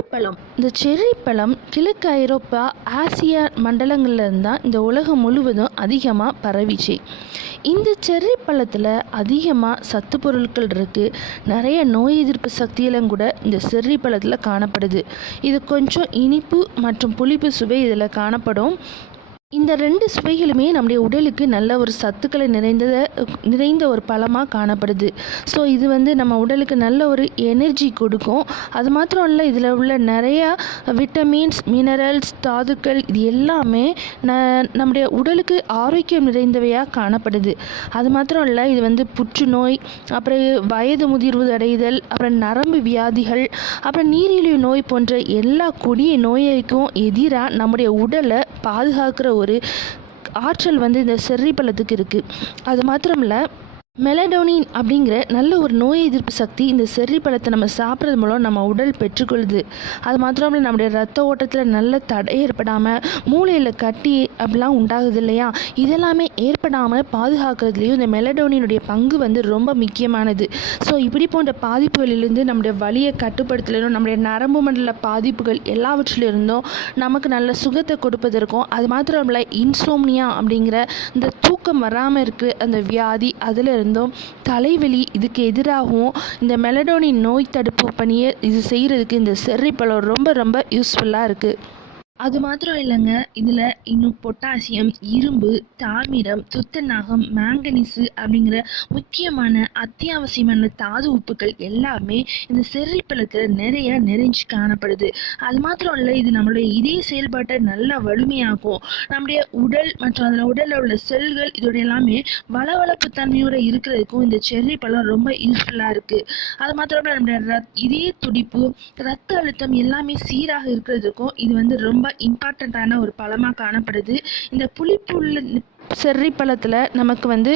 Cherry பழம். இந்த cherry பழம் கிழக்கு ஐரோப்பா, ஆசியா மண்டலங்கள்லேருந்து தான் இந்த உலகம் முழுவதும் அதிகமாக பரவிச்சு. இந்த செர்ரி பழத்தில் அதிகமாக சத்து பொருட்கள் இருக்குது. நிறைய நோய் எதிர்ப்பு சக்தியெல்லாம் கூட இந்த செர்ரி பழத்தில் காணப்படுது. இது கொஞ்சம் இனிப்பு மற்றும் புளிப்பு சுவை இதில் காணப்படும். இந்த 2 சுவைகளுமே நம்முடைய உடலுக்கு நல்ல ஒரு சத்துக்களை நிறைந்த ஒரு பழமாக காணப்படுது. ஸோ இது நம்ம உடலுக்கு நல்ல ஒரு எனர்ஜி கொடுக்கும். அது மாத்திரம் இல்லை, இதில் உள்ள நிறையா விட்டமின்ஸ், மினரல்ஸ், தாதுக்கள் இது எல்லாமே நம்முடைய உடலுக்கு ஆரோக்கியம் நிறைந்தவையாக காணப்படுது. அது மாத்திரம் இல்லை, இது புற்றுநோய், அப்புறம் வயது முதிர்வு அடைதல், அப்புறம் நரம்பு வியாதிகள், அப்புறம் நீரிழிவு நோய் போன்ற எல்லா கொடிய நோய்க்கும் எதிராக நம்முடைய உடலை பாதுகாக்கிற ஒரு ஆற்றல் இந்த செர்ரி பழத்துக்கு இருக்குது. அது மாத்திரம் இல்லை, மெலடோனின் அப்படிங்கிற நல்ல ஒரு நோய் எதிர்ப்பு சக்தி இந்த செர்ரி பழத்தை நம்ம சாப்பிட்றது மூலம் நம்ம உடல் பெற்றுக்கொள்ளுது. அது மாத்திரம் இல்லை, நம்முடைய ரத்த ஓட்டத்தில் நல்ல தடை ஏற்படாமல், மூளையில் கட்டி அப்படிலாம் உண்டாகுது இல்லையா, இதெல்லாமே ஏற்படாமல் பாதுகாக்கிறதுலையும் இந்த மெலடோனினுடைய பங்கு ரொம்ப முக்கியமானது. ஸோ இப்படி போன்ற பாதிப்புகளிலிருந்து நம்முடைய வலியை கட்டுப்படுத்தலும், நம்முடைய நரம்பு மண்டல பாதிப்புகள் எல்லாவற்றிலிருந்தும் நமக்கு நல்ல சுகத்தை கொடுப்பதற்கும், அது மாத்திரம் இல்லை, இன்சோம்னியா அப்படிங்கிற இந்த தூக்கம் வராமல் இருக்கிற அந்த வியாதி அதில் இருந்தும், தலைவலி இதுக்கு எதிராகவும் இந்த மெலடோனின் நோய் தடுப்பு பணியை இது செய்கிறதுக்கு இந்த செர்ரி பழம் ரொம்ப ரொம்ப யூஸ்ஃபுல்லாக இருக்குது. அது மாத்திரம் இல்லைங்க, இதில் இன்னும் பொட்டாசியம், இரும்பு, தாமிரம், துத்தநாகம், மேங்கனீஸு அப்படிங்கிற முக்கியமான அத்தியாவசியமான தாது உப்புக்கள் எல்லாமே இந்த செர்ரி பழத்தில் நிறைஞ்சு காணப்படுது. அது மாத்திரம் இல்லை, இது நம்மளுடைய இதய செயல்பாட்டை நல்லா வலிமையாகும். நம்முடைய உடல் மற்றும் அதில் உடலில் உள்ள செல்கள் இதோட எல்லாமே வளவளப்பு தன்மையோடு இருக்கிறதுக்கும் இந்த செர்ரி பழம் ரொம்ப யூஸ்ஃபுல்லாக இருக்குது. அது மாத்திரம் இல்லை, நம்முடைய இதய துடிப்பு, ரத்த அழுத்தம் எல்லாமே சீராக இருக்கிறதுக்கும் இது ரொம்ப இம்பார்ட்டண்ட்டான ஒரு பழமாக காணப்படுது. இந்த புளிப்புள்ள செர்ரி பழத்தில் நமக்கு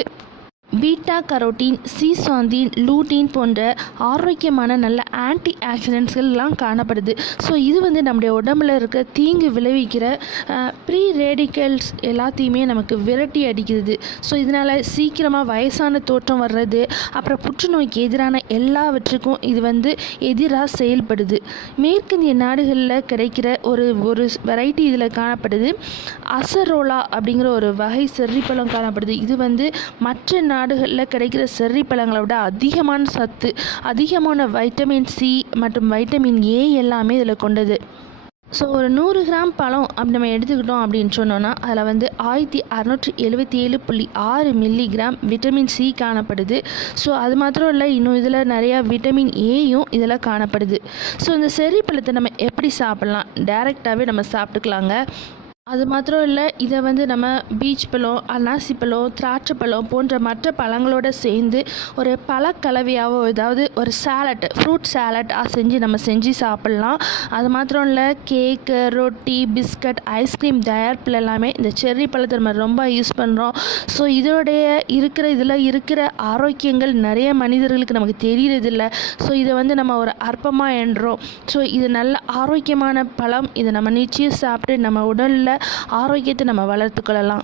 பீட்டா கரோட்டின், சீசாந்தின், லூட்டின் போன்ற ஆரோக்கியமான நல்ல ஆன்டி ஆக்சிடென்ட்ஸ்கள்லாம் காணப்படுது. ஸோ இது நம்முடைய உடம்புல இருக்க தீங்கு விளைவிக்கிற ப்ரீ ரேடிக்கல்ஸ் எல்லாத்தையுமே நமக்கு விரட்டி அடிக்கிறது. ஸோ இதனால் சீக்கிரமாக வயசான தோற்றம் வர்றது, அப்புறம் புற்றுநோய்க்கு எதிரான எல்லாவற்றுக்கும் இது எதிராக செயல்படுது. மேற்கிந்திய நாடுகளில் கிடைக்கிற ஒரு வெரைட்டி இதில் காணப்படுது. அசரோலா அப்படிங்கிற ஒரு வகை செர்ரி பழம் காணப்படுது. இது மற்ற நாடுகளில் கிடைக்கிற செர்ரி பழங்களை விட அதிகமான சத்து, அதிகமான வைட்டமின் சி மற்றும் வைட்டமின் ஏ எல்லாமே இதில் கொண்டது. ஸோ ஒரு 100 கிராம் பழம் அப்படி நம்ம எடுத்துக்கிட்டோம் அப்படின்னு சொன்னோன்னா அதில் 1677.6 மில்லிகிராம் விட்டமின் சி காணப்படுது. ஸோ அது மாத்திரம் இல்லை, இன்னும் இதில் நிறையா விட்டமின் ஏயும் இதில் காணப்படுது. ஸோ இந்த செர்ரி பழத்தை நம்ம எப்படி சாப்பிட்லாம்? டைரெக்டாகவே நம்ம சாப்பிட்டுக்கலாங்க. அது மாத்திரம் இல்லை, இதை நம்ம பீச் பழம், அன்னாசி பழம், திராட்சை பழம் போன்ற மற்ற பழங்களோடு சேர்ந்து ஒரு பழக்கலவையாவோ, ஏதாவது ஒரு ஃப்ரூட் சாலட்டாக நம்ம செஞ்சு சாப்பிட்லாம். அது மாத்திரம் இல்லை, கேக்கு, ரொட்டி, பிஸ்கட், ஐஸ்கிரீம் தயாரிப்பில் எல்லாமே இந்த செர்ரி பழத்தை நம்ம ரொம்ப யூஸ் பண்ணுறோம். ஸோ இதில் இருக்கிற ஆரோக்கியங்கள் நிறைய மனிதர்களுக்கு நமக்கு தெரியறதில்ல. ஸோ இதை நம்ம ஒரு அற்பமாக எண்ணுறோம். ஸோ இது நல்ல ஆரோக்கியமான பழம். இதை நம்ம நிச்சயம் சாப்பிட்டு நம்ம உடலில் ஆரோக்கியத்தை நம்ம வளர்த்துக்கொள்ளலாம்.